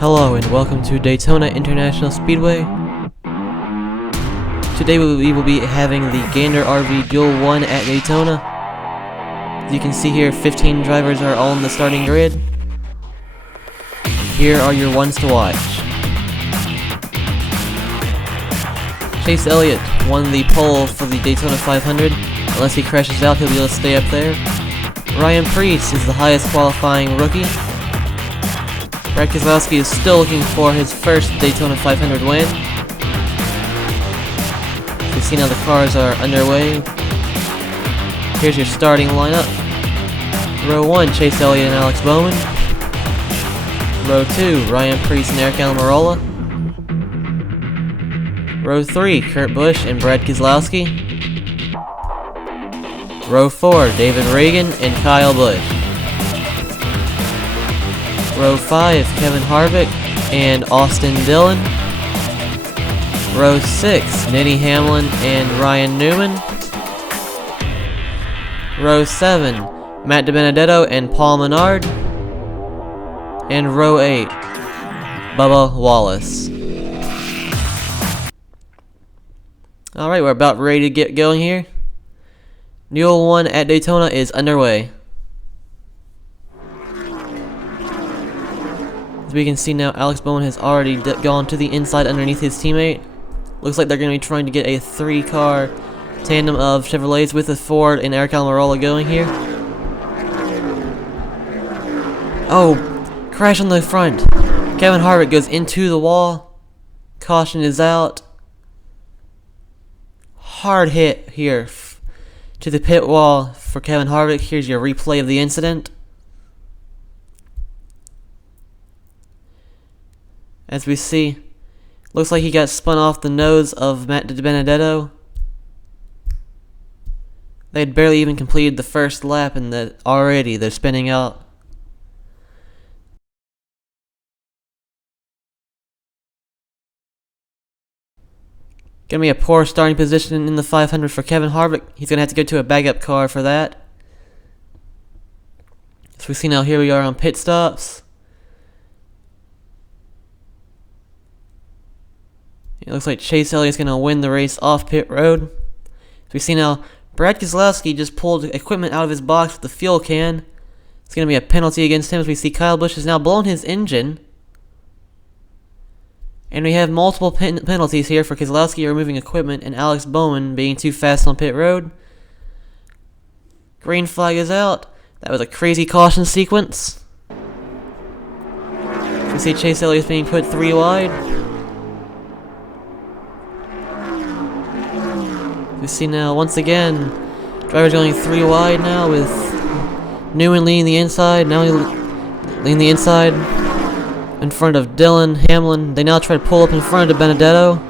Hello and welcome to Daytona International Speedway. Today we will be having the Gander RV Duel 1 at Daytona. As you can see here, 15 drivers are all in the starting grid. Here are your ones to watch. Chase Elliott won the pole for the Daytona 500. Unless he crashes out, he'll be able to stay up there. Ryan Preece is the highest qualifying rookie. Brad Keselowski is still looking for his first Daytona 500 win. You see now the cars are underway. Here's your starting lineup. Row 1, Chase Elliott and Alex Bowman. Row 2, Ryan Preece and Eric Almirola. Row 3, Kurt Busch and Brad Keselowski. Row 4, David Reagan and Kyle Busch. Row 5, Kevin Harvick and Austin Dillon. Row 6, Denny Hamlin and Ryan Newman. Row 7, Matt DiBenedetto and Paul Menard. And row 8, Bubba Wallace. Alright, we're about ready to get going here. Duel 1 at Daytona is underway. As we can see now, Alex Bowman has already gone to the inside underneath his teammate. Looks like they're going to be trying to get a 3-car tandem of Chevrolets with a Ford and Eric Almirola going here. Oh, crash on the front. Kevin Harvick goes into the wall. Caution is out. Hard hit here to the pit wall for Kevin Harvick. Here's your replay of the incident. As we see, looks like he got spun off the nose of Matt DiBenedetto. They had barely even completed the first lap and already they're spinning out. Gonna be a poor starting position in the 500 for Kevin Harvick. He's gonna have to go to a backup car for that. So we see now, here we are on pit stops. It looks like Chase Elliott's gonna win the race off pit road. So we see now, Brad Keselowski just pulled equipment out of his box with the fuel can. It's gonna be a penalty against him, as we see Kyle Busch has now blown his engine. And we have multiple penalties here for Keselowski removing equipment and Alex Bowman being too fast on pit road. Green flag is out. That was a crazy caution sequence. We see Chase Elliott being put 3 wide. We see now, once again, drivers going 3 wide now with Newman leading the inside. Now he's leading the inside in front of Dillon, Hamlin. They now try to pull up in front of Benedetto.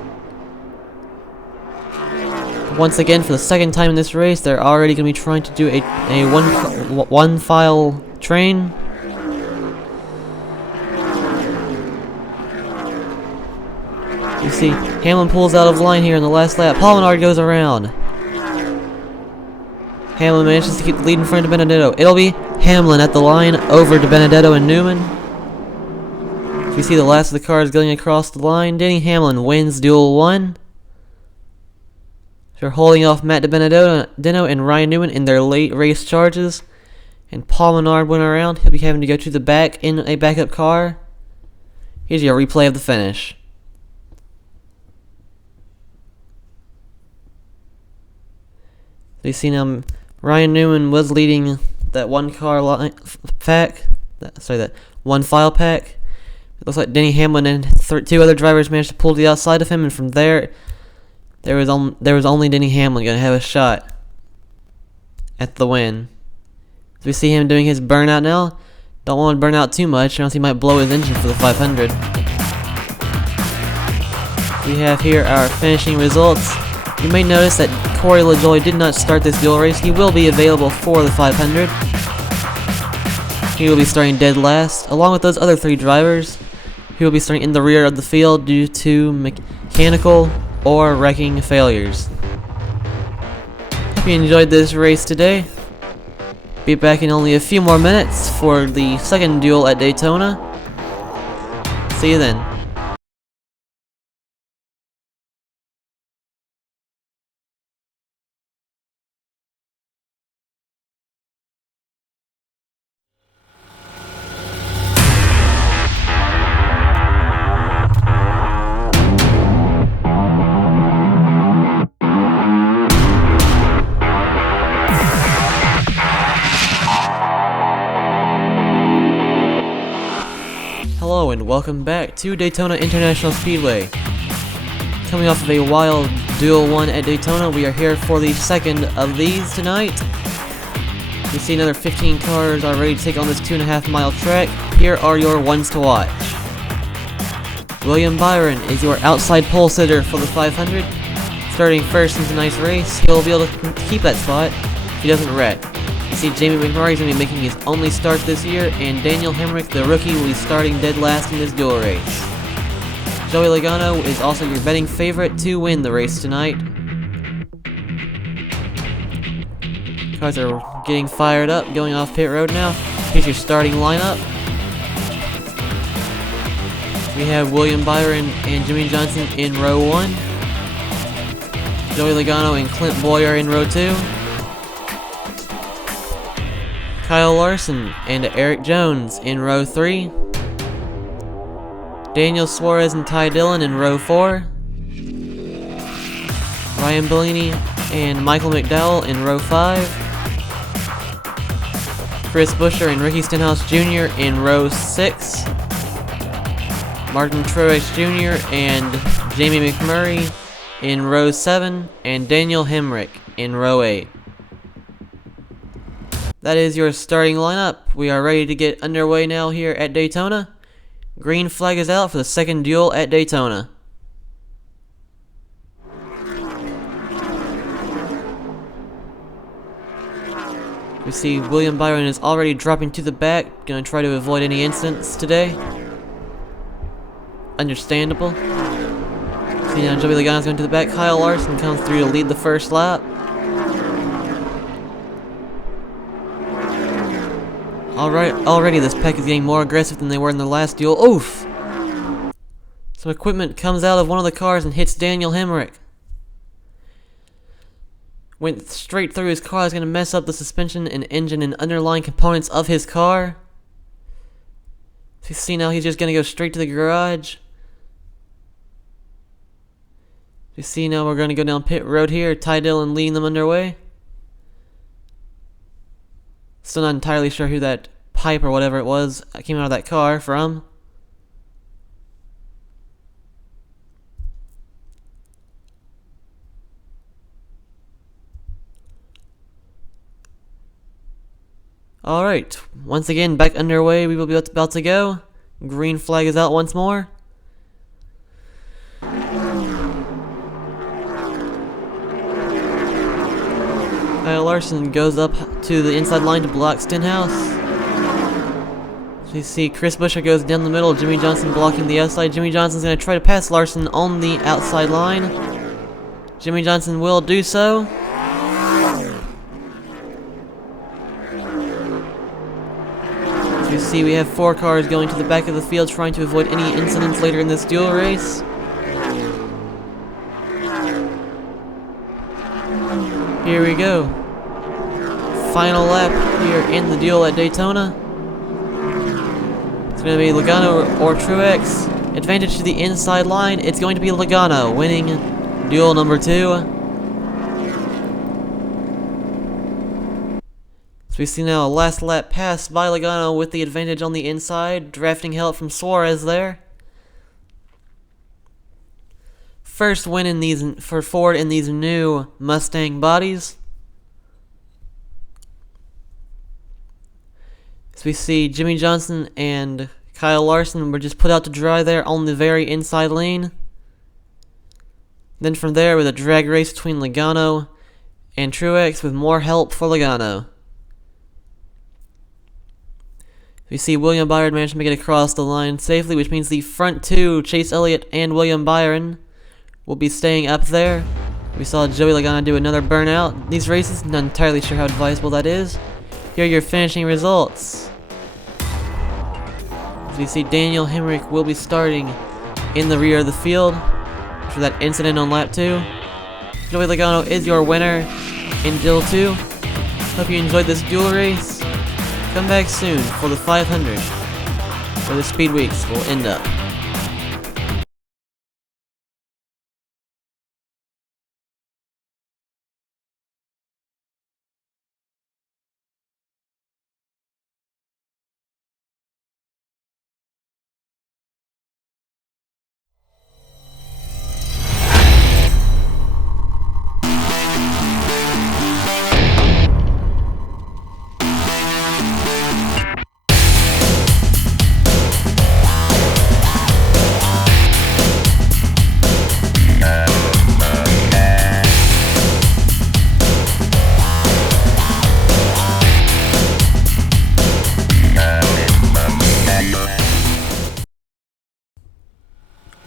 Once again, for the second time in this race, they're already going to be trying to do a one-file train. You see, Hamlin pulls out of line here in the last lap. Paul Menard goes around. Hamlin manages to keep the lead in front of Benedetto. It'll be Hamlin at the line over to Benedetto and Newman. You see the last of the cars going across the line. Denny Hamlin wins Duel 1. They're holding off Matt DiBenedetto and Ryan Newman in their late race charges. And Paul Menard went around. He'll be having to go to the back in a backup car. Here's your replay of the finish. So you see now, Ryan Newman was leading that one file pack. It looks like Denny Hamlin and 2 other drivers managed to pull to the outside of him, and from there was only Denny Hamlin going to have a shot at the win. So we see him doing his burnout now. Don't want to burn out too much, or else he might blow his engine for the 500. We have here our finishing results. You may notice that Corey LaJoie did not start this duel race. He will be available for the 500. He will be starting dead last, along with those other 3 drivers. He will be starting in the rear of the field due to mechanical or wrecking failures. Hope you enjoyed this race today. Be back in only a few more minutes for the second duel at Daytona. See you then. Hello and welcome back to Daytona International Speedway. Coming off of a wild Duel 1 at Daytona, we are here for the second of these tonight. You see another 15 cars are ready to take on this 2.5 mile track. Here are your ones to watch. William Byron is your outside pole sitter for the 500. Starting first in tonight's race, he'll be able to keep that spot if he doesn't wreck. You see Jamie McMurray is going to be making his only start this year, and Daniel Hemrick, the rookie, will be starting dead last in this duel race. Joey Logano is also your betting favorite to win the race tonight. Cars are getting fired up, going off pit road now. Here's your starting lineup. We have William Byron and Jimmy Johnson in row 1. Joey Logano and Clint Boyer in row 2. Kyle Larson and Eric Jones in row 3. Daniel Suarez and Ty Dillon in row 4. Ryan Bellini and Michael McDowell in row 5. Chris Buescher and Ricky Stenhouse Jr. in row 6. Martin Truex Jr. and Jamie McMurray in row 7. And Daniel Hemrick in row 8. That is your starting lineup. We are ready to get underway now here at Daytona. Green flag is out for the second duel at Daytona. We see William Byron is already dropping to the back, going to try to avoid any incidents today. Understandable. See now Joey Logano's going to the back. Kyle Larson comes through to lead the first lap. Already this pack is getting more aggressive than they were in the last duel. Oof! Some equipment comes out of one of the cars and hits Daniel Hemrick. Went straight through his car. Is going to mess up the suspension and engine and underlying components of his car. So you see now he's just going to go straight to the garage. You see now we're going to go down pit road here. Ty Dillon leading them underway. Still not entirely sure who that pipe or whatever it was that came out of that car from. Alright, once again back underway. We will be about to go. Green flag is out once more. Kyle Larson goes up to the inside line to block Stenhouse. So you see Chris Buescher goes down the middle, Jimmy Johnson blocking the outside. Jimmy Johnson's going to try to pass Larson on the outside line. Jimmy Johnson will do so. So you see we have 4 cars going to the back of the field trying to avoid any incidents later in this duel race. Here we go. Final lap here in the duel at Daytona. It's going to be Logano or Truex. Advantage to the inside line. It's going to be Logano winning duel number 2. So we see now a last lap pass by Logano with the advantage on the inside. Drafting help from Suarez there. First win in these for Ford in these new Mustang bodies. So we see Jimmy Johnson and Kyle Larson were just put out to dry there on the very inside lane. Then from there with a drag race between Logano and Truex with more help for Logano. We see William Byron managed to make it across the line safely, which means the front two, Chase Elliott and William Byron, will be staying up there. We saw Joey Logano do another burnout. These races, not entirely sure how advisable that is. Here are your finishing results. As we see, Daniel Hemrick will be starting in the rear of the field after that incident on lap 2. Joey Logano is your winner in Duel 2. Hope you enjoyed this duel race. Come back soon for the 500, where the Speedweeks will end up.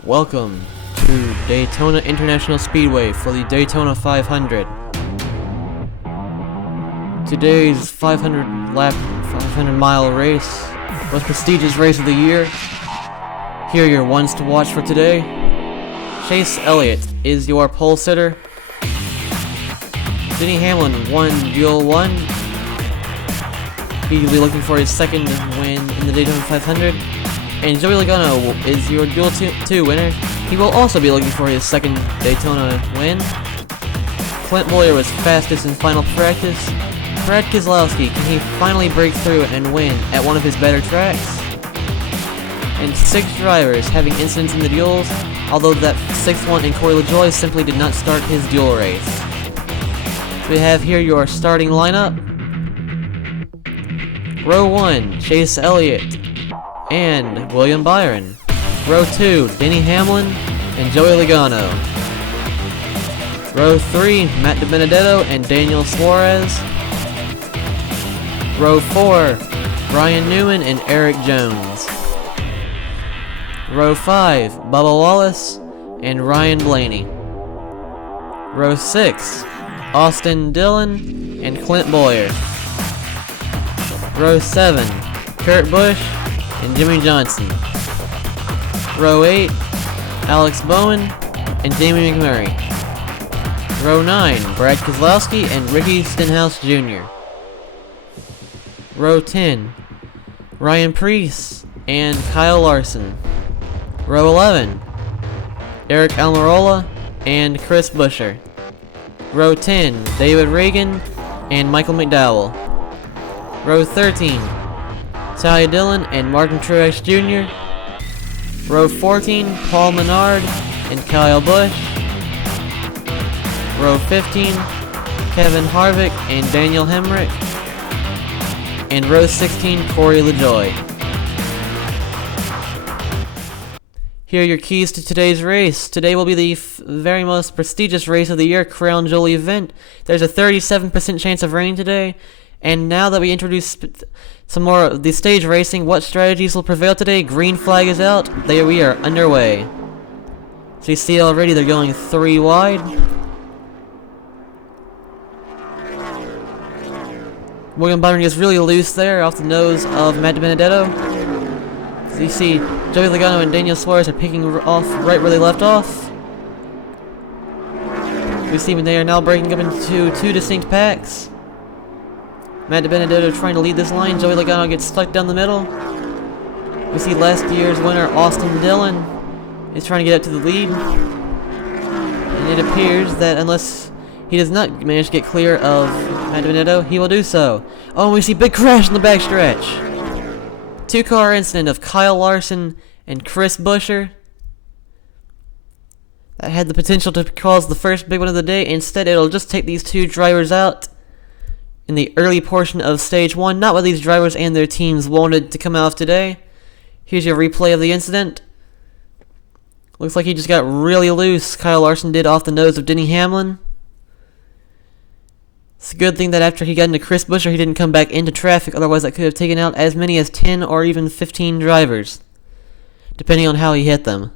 Welcome to Daytona International Speedway for the Daytona 500. Today's 500 mile race, most prestigious race of the year. Here are your ones to watch for today. Chase Elliott is your pole sitter. Denny Hamlin won Duel 1. He will be looking for his second win in the Daytona 500. And Joey Logano is your Duel 2 winner. He will also be looking for his second Daytona win. Clint Bowyer was fastest in final practice. Brad Keselowski, can he finally break through and win at one of his better tracks? And 6 drivers having incidents in the duels, although that 6th one in Corey LaJoie simply did not start his duel race. So we have here your starting lineup. Row 1, Chase Elliott and William Byron. Row 2, Denny Hamlin and Joey Logano. Row 3, Matt DiBenedetto and Daniel Suarez. Row 4, Ryan Newman and Eric Jones. Row 5, Bubba Wallace and Ryan Blaney. Row 6, Austin Dillon and Clint Bowyer. Row 7, Kurt Busch and Jimmy Johnson. Row 8, Alex Bowen and Jamie McMurray. Row 9, Brad Keselowski and Ricky Stenhouse Jr. Row 10, Ryan Preece and Kyle Larson. Row 11, Eric Almirola and Chris Buescher. Row 10, David Reagan and Michael McDowell. Row 13, Talia Dillon and Martin Truex Jr. Row 14, Paul Menard and Kyle Busch. Row 15, Kevin Harvick and Daniel Hemrick. And row 16, Corey LaJoie. Here are your keys to today's race. Today will be the very most prestigious race of the year, Crown Jewel event. There's a 37% chance of rain today. And now that we introduce some more of the stage racing, what strategies will prevail today? Green flag is out. There we are underway. So you see already they're going 3 wide. William Byron is really loose there off the nose of Matt DiBenedetto. So you see Joey Logano and Daniel Suarez are picking off right where they left off. We see they are now breaking up into 2 distinct packs. Matt DiBenedetto trying to lead this line. Joey Logano gets stuck down the middle. We see last year's winner, Austin Dillon, is trying to get up to the lead. And it appears that unless he does not manage to get clear of Matt DiBenedetto, he will do so. Oh, and we see big crash in the backstretch. 2-car incident of Kyle Larson and Chris Buescher. That had the potential to cause the first big one of the day. Instead, it'll just take these 2 drivers out in the early portion of stage 1. Not what these drivers and their teams wanted to come out of today. Here's your replay of the incident. Looks like he just got really loose. Kyle Larson did off the nose of Denny Hamlin. It's a good thing that after he got into Chris Buescher, he didn't come back into traffic. Otherwise, that could have taken out as many as 10 or even 15 drivers, depending on how he hit them.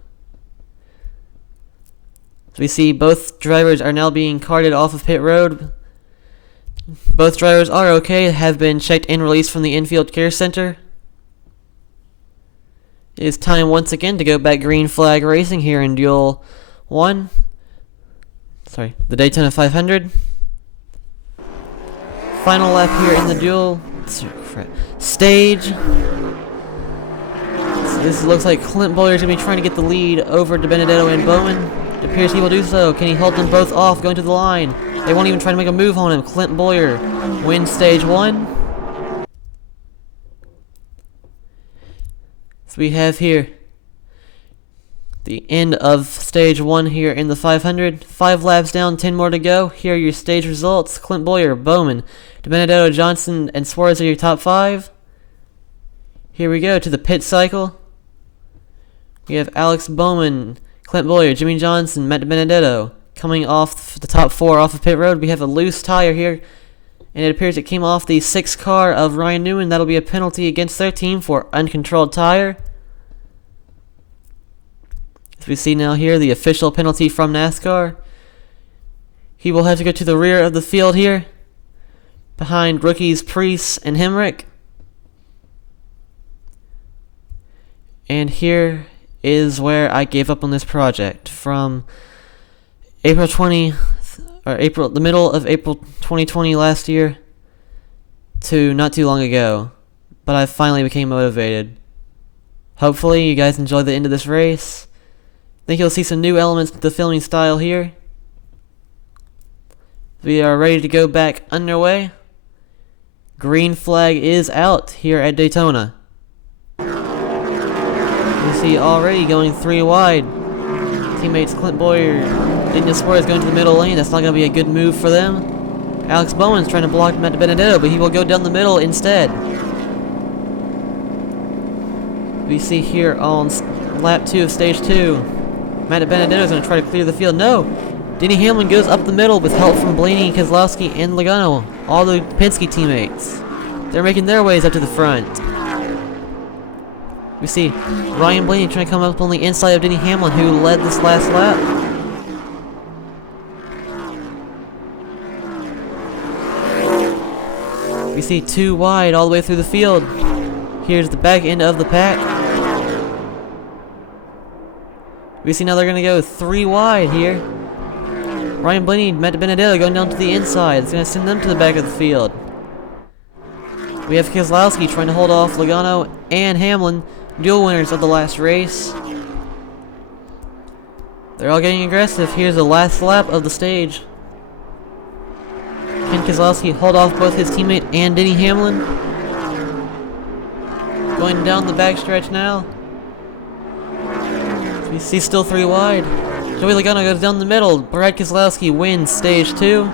So we see both drivers are now being carted off of pit road. Both drivers are okay, have been checked and released from the infield care center. It is time once again to go back green flag racing here in Duel 1. Sorry, the Daytona 500. Final lap here in the Duel stage. This looks like Clint Bowyer's going to be trying to get the lead over De Benedetto and Bowman. It appears he will do so. Can he hold them both off going to the line? They won't even try to make a move on him. Clint Bowyer wins stage 1. So we have here the end of stage 1 here in the 500. 5 laps down, 10 more to go. Here are your stage results. Clint Bowyer, Bowman, De Benedetto, Johnson, and Suarez are your top 5. Here we go to the pit cycle. We have Alex Bowman, Clint Bowyer, Jimmy Johnson, Matt De Benedetto coming off the top 4 off of pit road. We have a loose tire here, and it appears it came off the 6th car of Ryan Newman. That'll be a penalty against their team for uncontrolled tire. As we see now here, the official penalty from NASCAR. He will have to go to the rear of the field here, behind rookies Preece and Hemrick. And here is where I gave up on this project. From the middle of April 2020 last year to not too long ago. But I finally became motivated. Hopefully you guys enjoy the end of this race. I think you'll see some new elements to the filming style here. We are ready to go back underway. Green flag is out here at Daytona. You see already going 3 wide. Teammates Clint Bowyer, Daniel Suarez going to the middle lane. That's not going to be a good move for them. Alex Bowman's trying to block Matt De Benedetto, but he will go down the middle instead. We see here on lap 2 of stage 2, Matt De Benedetto is going to try to clear the field. No! Denny Hamlin goes up the middle with help from Blaney, Keselowski, and Logano. All the Penske teammates. They're making their ways up to the front. We see Ryan Blaney trying to come up on the inside of Denny Hamlin, who led this last lap. We see 2 wide all the way through the field. Here's the back end of the pack. We see now they're going to go 3 wide here. Ryan Blaney, Matt Benedetto going down to the inside. It's going to send them to the back of the field. We have Keselowski trying to hold off Logano and Hamlin, dual winners of the last race. They're all getting aggressive. Here's the last lap of the stage. Can Keselowski hold off both his teammate and Denny Hamlin? Going down the backstretch now. We see still 3 wide. Joey Logano goes down the middle. Brad Keselowski wins stage 2.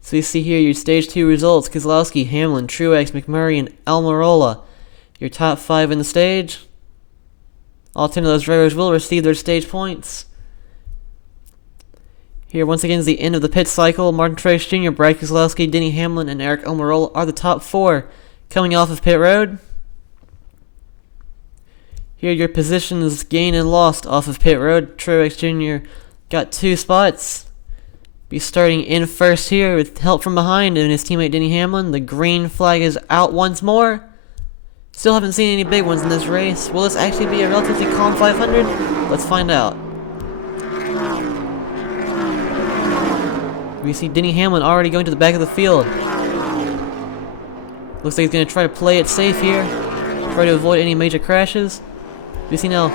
So you see here your stage 2 results. Keselowski, Hamlin, Truex, McMurray, and Almirola. Your top 5 in the stage. All 10 of those drivers will receive their stage points. Here once again is the end of the pit cycle. Martin Truex Jr., Brad Keselowski, Denny Hamlin, and Eric Almirola are the top 4 coming off of pit road. Here your positions gained and lost off of pit road. Truex Jr. got 2 spots. Be starting in first here with help from behind and his teammate Denny Hamlin. The green flag is out once more. Still haven't seen any big ones in this race. Will this actually be a relatively calm 500? Let's find out. We see Denny Hamlin already going to the back of the field. Looks like he's going to try to play it safe here. Try to avoid any major crashes. We see now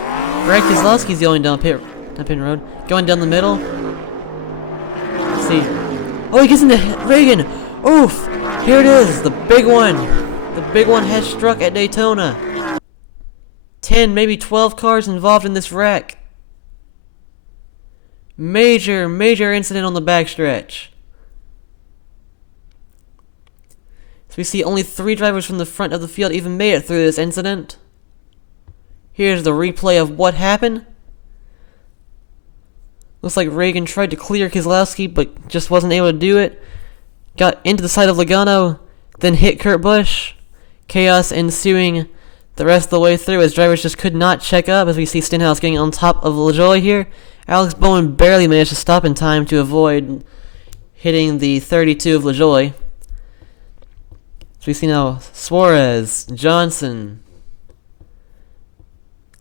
Brad Keselowski's going down pit road. Going down the middle. Let's see. Oh, he gets into Reagan. Oof! Here it is. The big one. The big one has struck at Daytona. 10, maybe 12 cars involved in this wreck. Major incident on the backstretch. So we see only 3 drivers from the front of the field even made it through this incident. Here's the replay of what happened. Looks like Reagan tried to clear Keselowski, but just wasn't able to do it. Got into the side of Logano, then hit Kurt Busch. Chaos ensuing the rest of the way through as drivers just could not check up, as we see Stenhouse getting on top of LaJoie here. Alex Bowman barely managed to stop in time to avoid hitting the 32 of LaJoie. we see now Suarez, Johnson,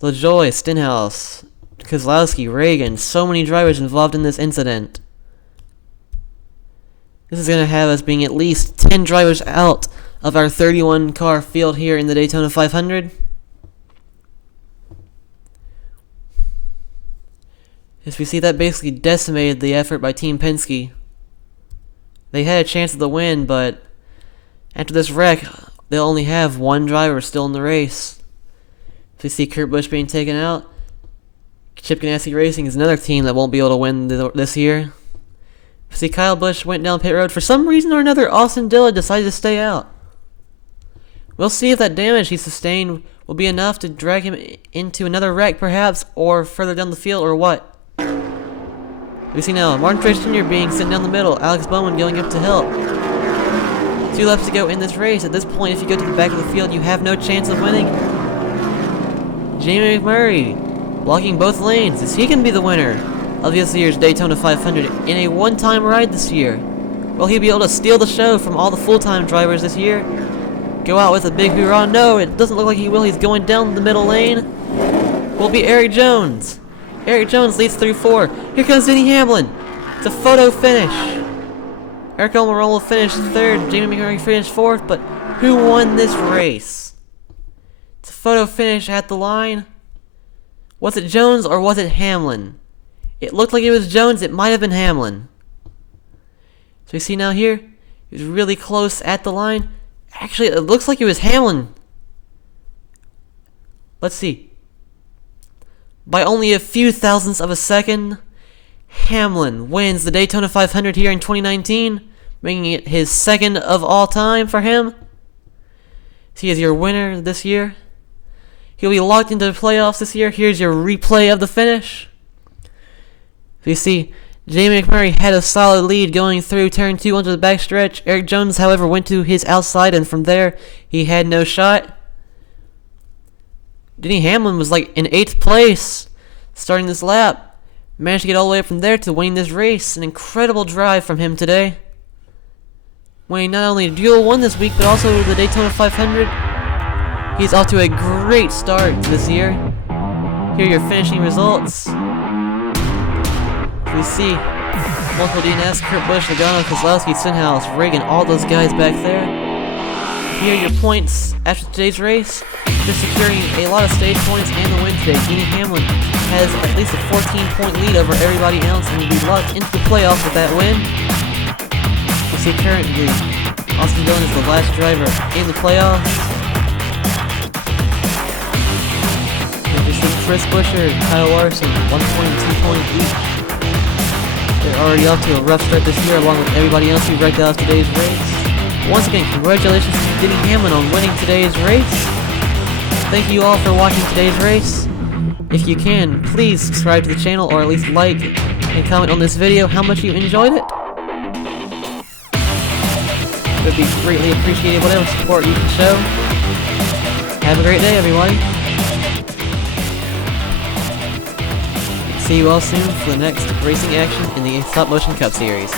LaJoie, Stenhouse, Kozlowski, Reagan, so many drivers involved in this incident. This is going to have us being at least 10 drivers out of our 31 car field here in the Daytona 500. As we see, that basically decimated the effort by Team Penske. They had a chance of the win, but after this wreck, they'll only have one driver still in the race. As we see Kurt Busch being taken out, Chip Ganassi Racing is another team that won't be able to win this year. See, Kyle Busch went down pit road. For some reason or another, Austin Dillon decided to stay out. We'll see if that damage he sustained will be enough to drag him into another wreck, perhaps, or further down the field, or what. We see now Martin Truex Jr. being sent down the middle, Alex Bowman going up to help. 2 laps to go in this race. At this point, if you go to the back of the field, you have no chance of winning. Jamie McMurray blocking both lanes. Is he going to be the winner of this year's Daytona 500 in a one-time ride this year? Will he be able to steal the show from all the full-time drivers this year? Go out with a big hoorah? No, it doesn't look like he will. He's going down the middle lane. Will be Eric Jones. Eric Jones leads through 4. Here comes Denny Hamlin. It's a photo finish. Eric Almirola finished 3rd. Jamie McMurray finished 4th. But who won this race? It's a photo finish at the line. Was it Jones or was it Hamlin? It looked like it was Jones. It might have been Hamlin. So we see now here, he was really close at the line. Actually, it looks like it was Hamlin. Let's see. By only a few thousandths of a second, Hamlin wins the Daytona 500 here in 2019, making it his 2nd of all time for him. He is your winner this year. He'll be locked into the playoffs this year. Here's your replay of the finish. You see, Jamie McMurray had a solid lead going through turn 2 onto the backstretch. Eric Jones, however, went to his outside, and from there, he had no shot. Denny Hamlin was like in 8th place starting this lap. Managed to get all the way up from there to winning this race. An incredible drive from him today. Winning not only Duel 1 this week, but also the Daytona 500. He's off to a great start this year. Here are your finishing results. We see multiple DNFs, Kurt Busch, Logano, Kozlowski, Stenhouse, Reagan, all those guys back there. Here are your points after today's race. Just securing a lot of stage points and the win today. Denny Hamlin has at least a 14-point lead over everybody else and will be locked into the playoffs with that win. We see currently Austin Dillon is the last driver in the playoffs. We see Chris Buescher, Kyle Larson, 1 point and 2 points each. They're already off to a rough start this year along with everybody else who wrecked out today's race. Once again, congratulations to Denny Hamlin on winning today's race. Thank you all for watching today's race. If you can, please subscribe to the channel or at least like and comment on this video how much you enjoyed it. It would be greatly appreciated whatever support you can show. Have a great day, everybody. See you all soon for the next racing action in the Stop Motion Cup Series.